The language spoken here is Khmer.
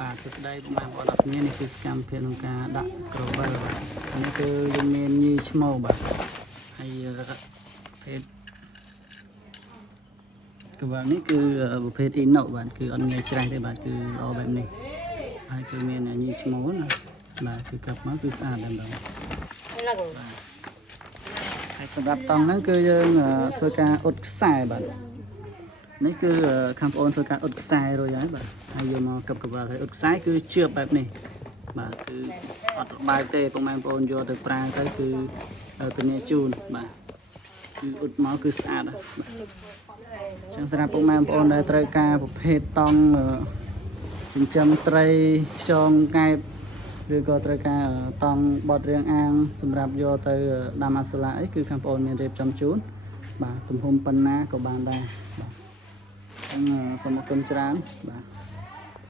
បាទសួស្តីបងប្អូនអរគ្នានេះគឺកម្មវិធីក្នុងការដាក់ក្រវិលបាទនេះគឺយើងមានញីឈ្មោះបាទហើយប្រភេទក្រវិលនេះគឺប្រភេទអ៊ីណូបាទគឺអត់ងាយច្រាស់ទេបាទគឺល្អបែបនេះហើយគឺមានញីឈ្មោះណាបាទគឺកាប់មកគឺស្អាតតែម្ដងហើយសម្រាប់តង់ហ្នឹងគឺយើងធ្វើការអ៊ុតខ្សែបាទនេះគឺខាងប្អូនធ្វើការអ៊ុតខ្សែរួចហើយបាទហើយយកមកកឹបកវ៉ាល់ហើយអ៊ុតខ្សែគឺជឿបបែបនេះបាទគឺអត់បែកទេពុកម៉ែបងប្អូនយកទៅប្រើទៅគឺធានាជូនបាទគឺអ៊ុតមកគឺស្អាតបាទអញ្ចឹងសម្រាប់ពុកម៉ែបងប្អូនដែលត្រូវការប្រភេទតង់ចិញ្ចឹមត្រីខ្យងកែបឬក៏ត្រូវការតង់បត់រាងអាងសម្រាប់យកទៅដាំអាសូឡាអីគឺខាងប្អូនមានរៀបចំជូនបាទទំហំប៉ុណ្ណាក៏បានដែរបាទសូមអរគុណច្រើនបាទ